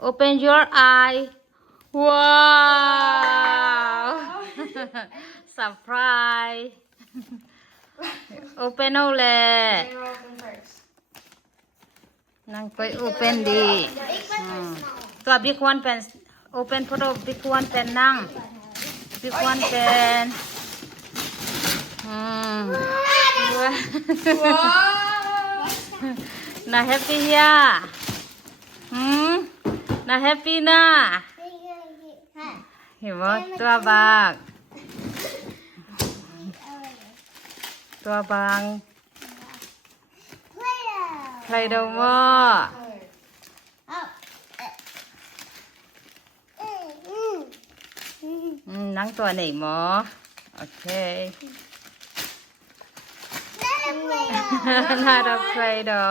Open your eye. Wow. Surprise. Open เอาแหละ open first. นั่งไป open ดีตัว big one เป็น open เพราะ big one เป็นนั่ง big one เป็นน่า happy เฮียน่า happy นะเห็นว่าตัวบางตัวบางใครดูว่านั่งตัวไหนหมอโอเคน่ารักใครดู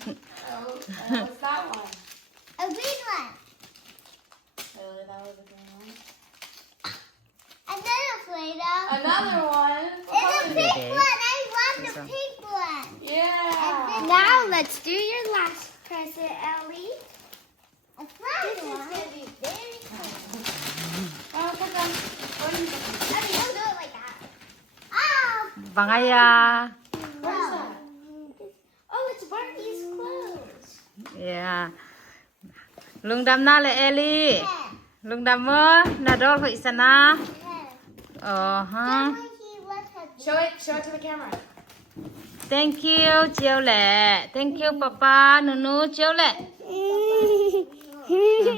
What's that one? A green one. Really, that was a green one? Another Play-Doh. Another one? It's a pink Okay. one. I want the pink one. Yeah. Now let's do your last present, Ellie. A flower one. This is going to be very cool. Oh, put them. Ellie, don't do it like that. Oh! บังอายา What's that? Oh, it's Barbie's clothes. yeah ลุงดำหน้าเลยเอลี่ Yeah. ลุงดำเมื่อนาดอลของอิสนา Yeah. อ๋อฮะ That way he let her Show it to the camera. thank you เจียวแหละ thank you ป๊าป๊าหนูเจียวแหละ do